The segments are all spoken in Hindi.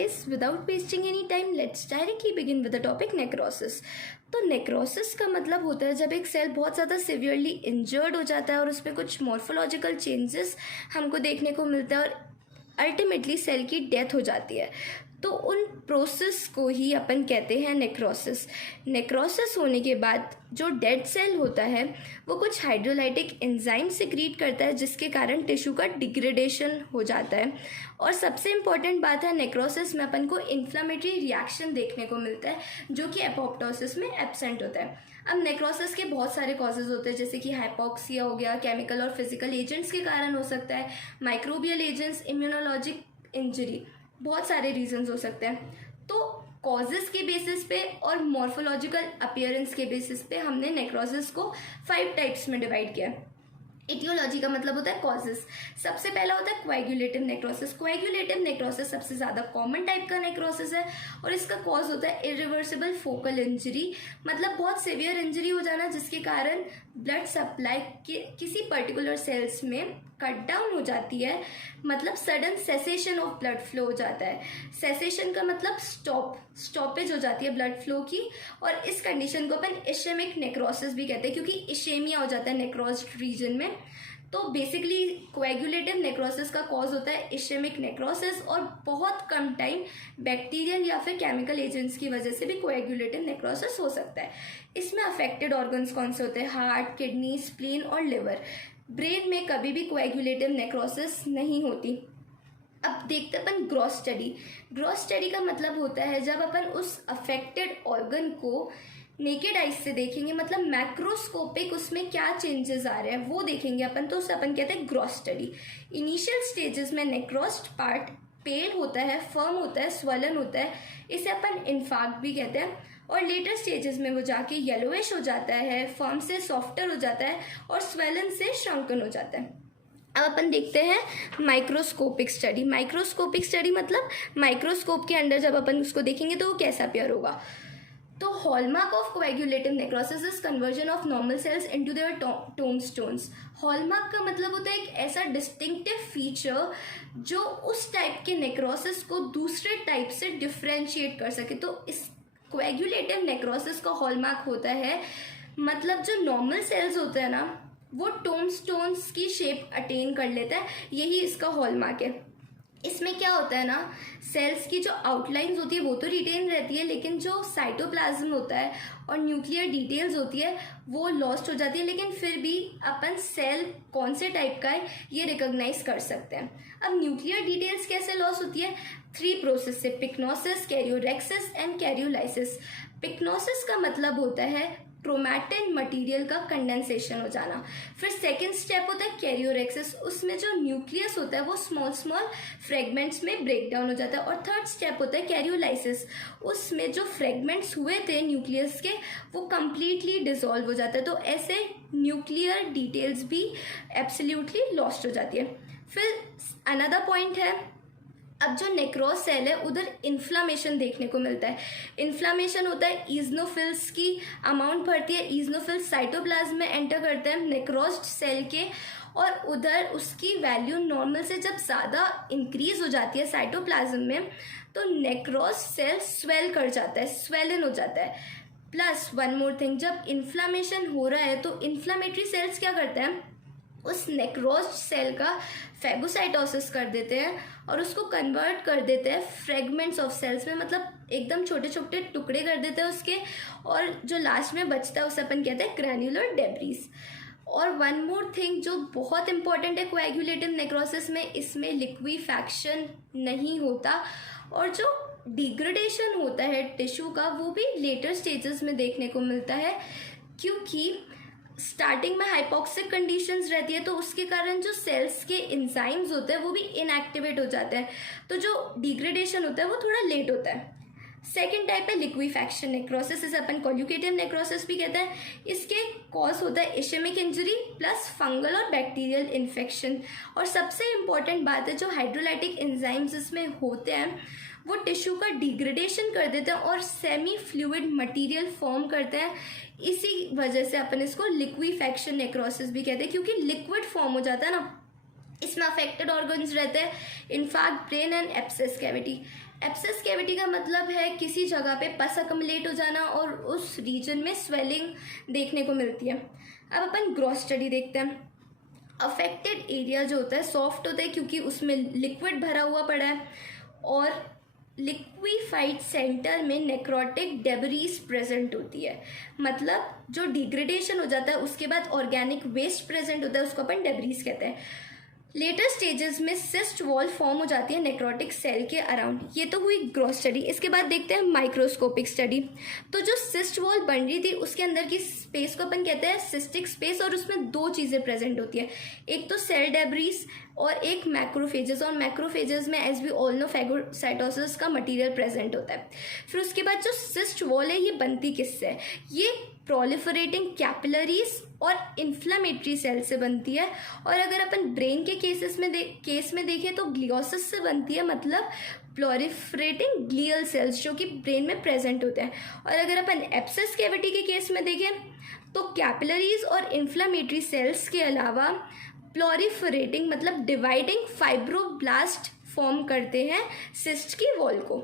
guys, without wasting any time, let's directly begin with the topic necrosis. तो नेक्रोसिस का मतलब होता है जब एक सेल बहुत ज़्यादा सिवियरली इंजर्ड हो जाता है और उसमें कुछ मॉर्फोलॉजिकल चेंजेस हमको देखने को मिलता है और अल्टीमेटली सेल की डेथ हो जाती है। तो उन प्रोसेस को ही अपन कहते हैं नेक्रोसिस। नेक्रोसिस होने के बाद जो डेड सेल होता है वो कुछ हाइड्रोलाइटिक एंजाइम सिक्रीट करता है जिसके कारण टिश्यू का डिग्रेडेशन हो जाता है। और सबसे इम्पॉर्टेंट बात है नेक्रोसिस में अपन को इन्फ्लामेटरी रिएक्शन देखने को मिलता है जो कि एपोप्टोसिस में एब्सेंट होता है। अब नेक्रोसिस के बहुत सारे कॉजेज होते हैं जैसे कि हाइपोक्सिया हो गया, केमिकल और फिजिकल एजेंट्स के कारण हो सकता है, माइक्रोबियल एजेंट्स, इम्यूनोलॉजिक इंजरी, बहुत सारे रीजंस हो सकते हैं। तो कॉजेज के बेसिस पे और मॉर्फोलॉजिकल अपीयरेंस के बेसिस पे हमने नेक्रोसिस को 5 टाइप्स में डिवाइड किया है। इटियोलॉजी का मतलब होता है कॉजेस। सबसे पहला होता है कोएगुलेटिव नेक्रोसिस। कोएगुलेटिव नेक्रोसिस सबसे ज़्यादा कॉमन टाइप का नेक्रोसिस है और इसका कॉज होता है इरिवर्सिबल फोकल इंजरी, मतलब बहुत सीवियर इंजरी हो जाना जिसके कारण ब्लड सप्लाई किसी पर्टिकुलर सेल्स में कट डाउन हो जाती है, मतलब sudden cessation of blood flow हो जाता है। सेसेशन का मतलब स्टॉपेज हो जाती है ब्लड फ्लो की, और इस कंडीशन को अपन इशेमिक नेक्रोसिस भी कहते हैं क्योंकि इशेमिया हो जाता है नेक्रोस्ड रीजन में। तो बेसिकली कोएगुलेटिव नेक्रोसिस का कॉज होता है इशेमिक नेक्रोसिस और बहुत कम टाइम बैक्टीरियल या फिर केमिकल एजेंट्स की वजह से भी कोएगुलेटिव नेक्रोसिस हो सकता है। इसमें अफेक्टेड ऑर्गन्स कौन से होते हैं? हार्ट, किडनी, स्प्लीन और लिवर। ब्रेन में कभी भी कोएगुलेटिव नेक्रोसिस नहीं होती। अब देखते अपन ग्रॉस स्टडी। ग्रॉस स्टडी का मतलब होता है जब अपन उस अफेक्टेड ऑर्गन को नेकेड आइज से देखेंगे, मतलब मैक्रोस्कोपिक उसमें क्या चेंजेस आ रहे हैं वो देखेंगे अपन, तो उसे अपन कहते हैं ग्रॉस स्टडी। इनिशियल स्टेजेस में नेक्रोस्ड पार्ट पेल होता है, फर्म होता है, स्वेलन होता है, इसे अपन इन्फार्क्ट भी कहते हैं। और लेटर स्टेजेस में वो जाके येलोइश हो जाता है, फर्म से सॉफ्टर हो जाता है और स्वेलन से श्रंकन हो जाता है। अब अपन देखते हैं माइक्रोस्कोपिक स्टडी। माइक्रोस्कोपिक स्टडी मतलब माइक्रोस्कोप के अंदर जब अपन उसको देखेंगे तो वो कैसा अपियर होगा। तो hallmark of coagulative necrosis is conversion of normal cells into their tombstones. Hallmark का मतलब होता है एक ऐसा डिस्टिंक्टिव फीचर जो उस टाइप के नेक्रोसिस को दूसरे टाइप से डिफ्रेंशिएट कर सके। तो इस कोएगुलेटिव नेक्रोसिस का हॉलमार्क होता है, मतलब जो नॉर्मल सेल्स होते हैं ना वो टोम्बस्टोन्स की शेप अटेन कर लेता है, यही इसका हॉलमार्क है। इसमें क्या होता है ना, सेल्स की जो आउटलाइंस होती है वो तो रिटेन रहती है, लेकिन जो साइटोप्लाज्म होता है और न्यूक्लियर डिटेल्स होती है वो लॉस्ट हो जाती है, लेकिन फिर भी अपन सेल कौन से टाइप का है ये रिकॉग्नाइज कर सकते हैं। अब न्यूक्लियर डिटेल्स कैसे लॉस होती है? 3 प्रोसेस से, पिक्नोसिस, कैरियोरेक्सिस एंड कैरियोलाइसिस। पिक्नोसिस का मतलब होता है क्रोमैटिन मटेरियल का कंडेंसेशन हो जाना। फिर सेकेंड स्टेप होता है कैरियोरेक्सिस, उसमें जो न्यूक्लियस होता है वो स्मॉल स्मॉल फ्रेगमेंट्स में ब्रेक डाउन हो जाता है। और थर्ड स्टेप होता है कैरियोलाइसिस, उसमें जो फ्रेगमेंट्स हुए थे न्यूक्लियस के वो कंप्लीटली डिसॉल्व हो जाता है। तो ऐसे न्यूक्लियर डिटेल्स भी एब्सोल्युटली लॉस्ट हो जाती है। फिर अनदर पॉइंट है, अब जो नेक्रोस सेल है उधर इन्फ्लामेशन देखने को मिलता है। इन्फ्लामेशन होता है ईजनोफिल्स की अमाउंट बढ़ती है, ईजनोफिल्स साइटोप्लाज्म में एंटर करते हैं नेक्रोस्ड सेल के, और उधर उसकी वैल्यू नॉर्मल से जब ज़्यादा इंक्रीज हो जाती है साइटोप्लाज्म में तो नेक्रोस सेल स्वेल कर जाता है, स्वेलन हो जाता है। प्लस वन मोर थिंग, जब इन्फ्लामेशन हो रहा है तो इन्फ्लामेटरी सेल्स क्या करते हैं, उस नेक्रोस्ड सेल का फैगोसाइटोसिस कर देते हैं और उसको कन्वर्ट कर देते हैं फ्रेगमेंट्स ऑफ सेल्स में, मतलब एकदम छोटे छोटे टुकड़े कर देते हैं उसके, और जो लास्ट में बचता है उसे अपन कहते हैं ग्रैन्युलर डेब्रीज। और वन मोर थिंग जो बहुत इंपॉर्टेंट है कोएगुलेटिव नेक्रोसिस में, इसमें लिक्विफैक्शन नहीं होता और जो डिग्रेडेशन होता है टिश्यू का वो भी लेटर स्टेजेस में देखने को मिलता है, क्योंकि स्टार्टिंग में हाइपोक्सिक कंडीशंस रहती है तो उसके कारण जो सेल्स के एंजाइम्स होते हैं वो भी इनएक्टिवेट हो जाते हैं, तो जो डिग्रेडेशन होता है वो थोड़ा लेट होता है। सेकेंड टाइप है लिक्विफैक्शन नेक्रोसिस, इसे अपन कोल्यूकेटिव नेक्रोसिस भी कहते हैं। इसके कॉज होता है इशेमिक इंजरी प्लस फंगल और बैक्टीरियल इन्फेक्शन। और सबसे इम्पॉर्टेंट बात है, जो हाइड्रोलाइटिक एंजाइम्स इसमें होते हैं वो टिश्यू का डिग्रेडेशन कर देते हैं और सेमी फ्लूइड मटेरियल फॉर्म करते हैं। इसी वजह से अपन इसको लिक्विफैक्शन नेक्रोसिस भी कहते हैं, क्योंकि लिक्विड फॉर्म हो जाता है ना, इसमें अफेक्टेड ऑर्गन्स रहते हैं in fact brain and एप्सिस cavity. एप्सिस cavity का मतलब है किसी जगह पे पस अकमलेट हो जाना और उस रीजन में स्वेलिंग देखने को मिलती है। अब अपन ग्रॉस स्टडी देखते हैं। अफेक्टेड एरिया जो होता है सॉफ्ट होता है क्योंकि उसमें लिक्विड भरा हुआ पड़ा है, और लिक्विफाइड सेंटर में नेक्रोटिक डेब्रीज प्रेजेंट होती है। मतलब जो डिग्रेडेशन हो जाता है उसके बाद ऑर्गेनिक वेस्ट प्रेजेंट होता है, उसको अपन डेब्रीज कहते हैं। लेटर स्टेजेस में सिस्ट वॉल फॉर्म हो जाती है नेक्रोटिक सेल के अराउंड। ये तो हुई ग्रॉस स्टडी। इसके बाद देखते हैं माइक्रोस्कोपिक स्टडी। तो जो सिस्ट वॉल बन रही थी उसके अंदर की स्पेस को अपन कहते हैं सिस्टिक स्पेस, और उसमें दो चीज़ें प्रेजेंट होती है, एक तो सेल डेब्रीज और एक मैक्रोफेजेस। और मैक्रोफेजेस में as we all know phagocytosis का मटेरियल प्रेजेंट होता है। फिर उसके बाद जो सिस्ट वॉल है ये बनती किससे है? ये प्रोलिफरेटिंग कैपिलरीज और इन्फ्लामेटरी सेल से बनती है। और अगर अपन ब्रेन के केस में देखें तो ग्लियोसिस से बनती है, मतलब प्रोलिफरेटिंग ग्लियल सेल्स जो कि ब्रेन में प्रेजेंट होते हैं। और अगर अपन एप्सिस कैविटी के केस में देखें तो कैपिलरीज और इन्फ्लामेटरी सेल्स के अलावा प्लोरिफरेटिंग मतलब डिवाइडिंग फाइब्रोब्लास्ट फॉर्म करते हैं सिस्ट की वॉल को।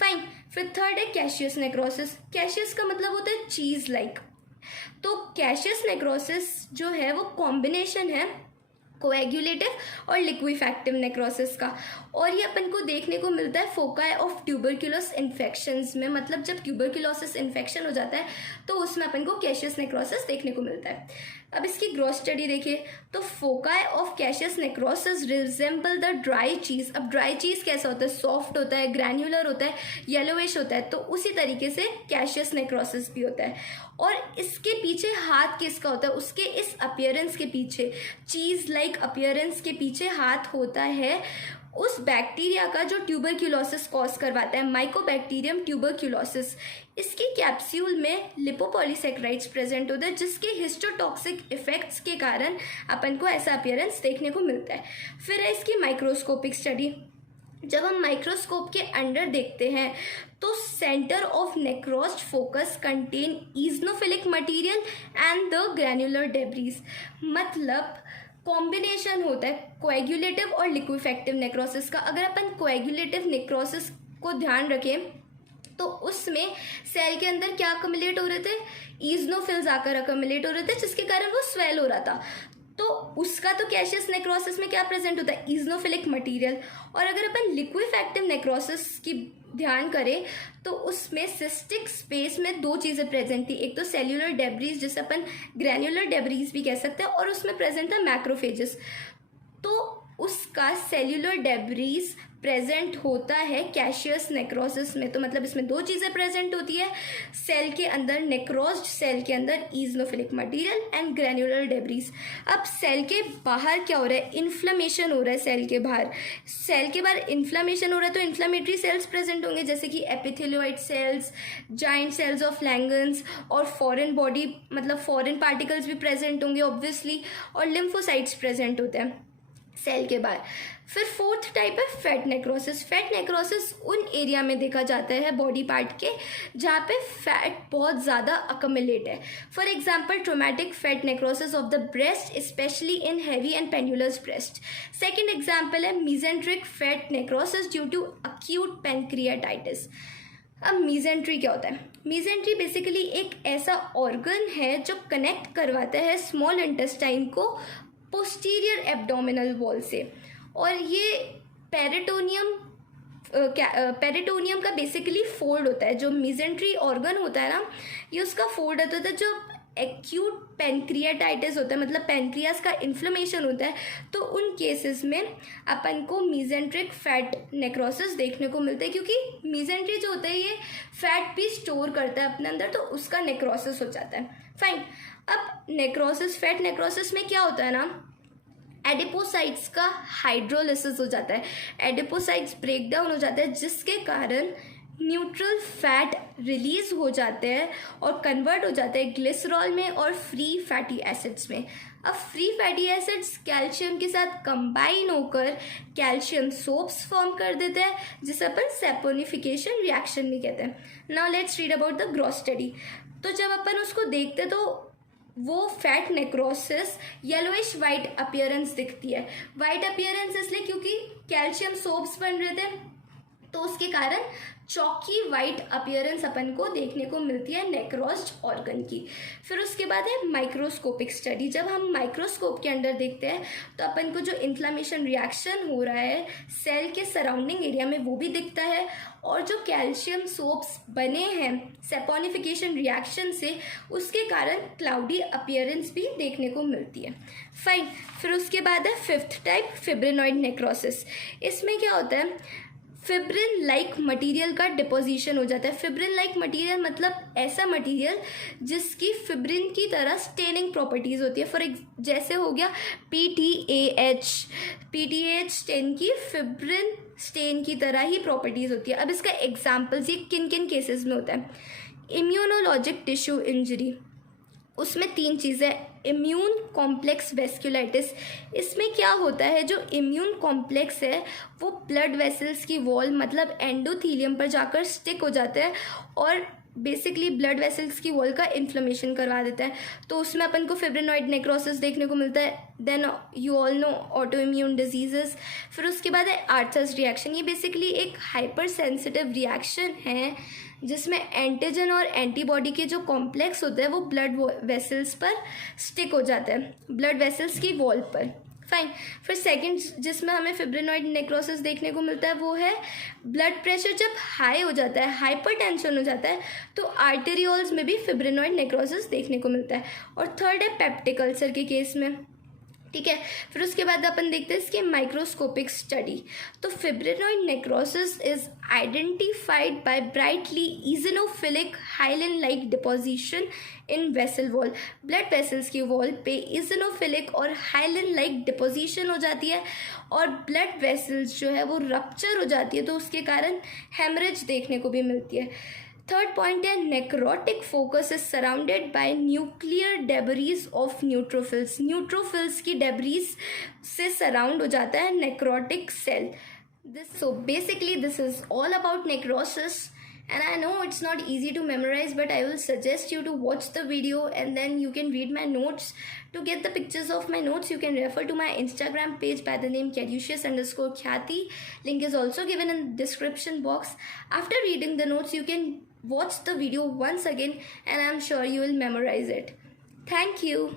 फाइन। फिर थर्ड है कैशियस नेक्रोसिस। कैशियस का मतलब होता है चीज लाइक। तो कैशियस नेक्रोसिस जो है वो कॉम्बिनेशन है कोएगुलेटिव और लिक्विफैक्टिव नेक्रोसिस का, और ये अपन को देखने को मिलता है फोकाई ऑफ ट्यूबरक्यूलोस इन्फेक्शंस में। मतलब जब ट्यूबरक्यूलोसिस इन्फेक्शन हो जाता है तो उसमें अपन को कैशियस नेक्रोसिस देखने को मिलता है। अब इसकी ग्रॉस स्टडी देखिए तो foci of Cassius necrosis resemble the dry चीज। अब ड्राई चीज कैसा होता है? सॉफ्ट होता है, ग्रैन्युलर होता है, येलोविश होता है। तो उसी तरीके से कैशियस नेक्रोसिस भी होता है। और इसके पीछे हाथ किसका होता है? उसके इस अपीयरेंस के पीछे, चीज लाइक अपीयरेंस के पीछे हाथ होता है उस बैक्टीरिया का जो ट्यूबरक्यूलोसिस कॉज करवाता है, माइकोबैक्टीरियम ट्यूबरक्यूलोसिस। इसकी कैप्सूल में लिपोपॉलीसेक्राइड्स प्रेजेंट होता है जिसके हिस्टोटॉक्सिक इफेक्ट्स के कारण अपन को ऐसा अपीयरेंस देखने को मिलता है। फिर है इसकी माइक्रोस्कोपिक स्टडी। जब हम माइक्रोस्कोप के अंदर देखते हैं तो centre of necrosed focus contain eosinophilic material and the granular debris. मतलब कॉम्बिनेशन होता है कोएगुलेटिव और लिक्विफैक्टिव नेक्रोसिस का। अगर अपन कोएगुलेटिव नेक्रोसिस को ध्यान रखें तो उसमें सेल के अंदर क्या अकमुलेट हो रहे थे? ईजनोफिल्स आकर अकमुलेट हो रहे थे जिसके कारण वो स्वेल हो रहा था। तो उसका तो कैशियस नेक्रोसिस में क्या प्रेजेंट होता है? ईजनोफिलिक मटेरियल। और अगर अपन लिक्विफैक्टिव नेक्रोसिस की ध्यान करें तो उसमें सिस्टिक स्पेस में दो चीज़ें प्रेजेंट थी, एक तो सेल्यूलर डेब्रीज जिसे अपन ग्रैन्युलर डेब्रीज भी कह सकते हैं, और उसमें प्रेजेंट था मैक्रोफेजेस। तो उसका सेल्यूलर डेब्रीज प्रेजेंट होता है कैशियस नेक्रोसिस में। तो मतलब इसमें दो चीज़ें प्रेजेंट होती है, सेल के अंदर नेक्रोस्ड सेल के अंदर ईजनोफिलिक मटेरियल एंड ग्रैन्युलर डेब्रीज। अब सेल के बाहर क्या हो रहा है? इन्फ्लेमेशन हो रहा है सेल के बाहर। सेल के बाहर इन्फ्लेमेशन हो रहा है तो इन्फ्लेमेटरी सेल्स प्रेजेंट होंगे जैसे कि एपिथेलियोइड सेल्स, जाइंट सेल्स ऑफ लैंगन्स, और फॉरेन बॉडी मतलब फॉरेन पार्टिकल्स भी प्रेजेंट होंगे ऑब्वियसली, और लिम्फोसाइट्स प्रेजेंट होते हैं सेल के बाहर। फिर फोर्थ टाइप है फैट नेक्रोसिस। फैट नेक्रोसिस उन एरिया में देखा जाता है बॉडी पार्ट के जहाँ पे फैट बहुत ज़्यादा अकमुलेट है। For example traumatic fat necrosis of the breast especially in heavy and pendulous breast. Second example है mesenteric fat necrosis due to acute pancreatitis. अब मीजेंट्री क्या होता है? मीजेंट्री बेसिकली एक ऐसा ऑर्गन है जो कनेक्ट करवाता है स्मॉल इंटेस्टाइन को पोस्टीरियर एब्डोमिनल वॉल से, और ये पेरिटोनियम का बेसिकली फोल्ड होता है। जो मीजेंट्री ऑर्गन होता है ना, ये उसका फोल्ड होता है। जो एक्यूट पेनक्रियाटाइटिस होता है मतलब पेनक्रियास का इन्फ्लेमेशन होता है, तो उन केसेस में अपन को मीजेंट्रिक फैट नेक्रोसिस देखने को मिलता है, क्योंकि मीजेंट्री जो होता है ये फैट भी स्टोर करता है अपने अंदर, तो उसका नेक्रोसिस हो जाता है। फाइन। अब नेक्रोसिस, फैट नेक्रोसिस में क्या होता है ना, एडिपोसाइट्स का हाइड्रोलिसिस हो जाता है, एडिपोसाइट्स ब्रेक डाउन हो जाता है जिसके कारण न्यूट्रल फैट रिलीज हो जाते हैं और कन्वर्ट हो जाते हैं ग्लिसरॉल में और फ्री फैटी एसिड्स में। अब फ्री फैटी एसिड्स कैल्शियम के साथ कंबाइन होकर कैल्शियम सोप्स फॉर्म कर देते हैं जिसे अपन सैपोनिफिकेशन रिएक्शन भी कहते हैं। Now let's read about the gross study. तो जब अपन उसको देखते तो वो fat necrosis yellowish white appearance दिखती है। वाइट अपीयरेंस इसलिए क्योंकि कैल्शियम सोप्स बन रहे थे, तो उसके कारण चौकी वाइट अपीयरेंस अपन को देखने को मिलती है नेक्रोस्ड ऑर्गन की। फिर उसके बाद है माइक्रोस्कोपिक स्टडी। जब हम माइक्रोस्कोप के अंदर देखते हैं तो अपन को जो इन्फ्लामेशन रिएक्शन हो रहा है सेल के सराउंडिंग एरिया में वो भी दिखता है, और जो कैल्शियम सोप्स बने हैं सेपोनिफिकेशन रिएक्शन से, उसके कारण क्लाउडी अपीयरेंस भी देखने को मिलती है। फाइन। फिर उसके बाद है फिफ्थ टाइप फिब्रिनॉइड नेक्रोसिस। इसमें क्या होता है, फिब्रिन लाइक मटेरियल का डिपोजिशन हो जाता है। फिब्रिन लाइक मटेरियल मतलब ऐसा मटेरियल जिसकी फिब्रिन की तरह स्टेनिंग प्रॉपर्टीज़ होती है। जैसे हो गया PTAH स्टेन की फिब्रिन स्टेन की तरह ही प्रॉपर्टीज़ होती है। अब इसका एग्जाम्पल्स ये किन किन केसेस में होता है। इम्यूनोलॉजिक टिश्यू इंजरी, उसमें 3 चीज़ें। इम्यून कॉम्प्लेक्स वेस्कुलाइटिस, इसमें क्या होता है, जो इम्यून कॉम्प्लेक्स है वो ब्लड वेसल्स की वॉल मतलब एंडोथीलियम पर जाकर स्टिक हो जाता है और बेसिकली ब्लड वेसल्स की वॉल का इन्फ्लेमेशन करवा देता है, तो उसमें अपन को फिब्रिनॉइड नेक्रोसिस देखने को मिलता है। Then you all know autoimmune diseases. फिर उसके बाद है आर्थर्स रिएक्शन। ये बेसिकली एक हाइपर सेंसिटिव रिएक्शन है जिसमें एंटीजन और एंटीबॉडी के जो कॉम्प्लेक्स होते हैं वो ब्लड वेसल्स पर स्टिक हो जाता है, ब्लड वेसल्स की वॉल पर। फाइन। फिर सेकंड जिसमें हमें फिब्रिनॉइड नेक्रोसिस देखने को मिलता है वो है ब्लड प्रेशर जब हाई हो जाता है, हाइपरटेंशन हो जाता है, तो आर्टेरियोल्स में भी फिब्रिनॉइड नेक्रोसिस देखने को मिलता है। और थर्ड है पेप्टिक अल्सर के केस में। ठीक है। फिर उसके बाद अपन देखते हैं इसके माइक्रोस्कोपिक स्टडी। तो fibrinoid necrosis is identified by brightly eosinophilic hyaline like deposition in vessel wall. Blood vessels की वॉल पे इजनोफिलिक और हाइलिन लाइक डिपोजिशन हो जाती है और ब्लड वेसल्स जो है वो रप्चर हो जाती है, तो उसके कारण हेमरेज देखने को भी मिलती है। थर्ड पॉइंट है necrotic focus is surrounded by nuclear debris of neutrophils. Neutrophils की डेबरीज से सराउंड हो जाता है necrotic cell. So basically this is all about necrosis, and I know it's not easy to memorize, but I will suggest you to watch the video and then you can read my notes. To get the pictures of my notes, you can refer to my Instagram page by the name Caduceus_Khyati. Link is also given in the description box. After reading the notes, you can watch the video once again and I'm sure you will memorize it. Thank you.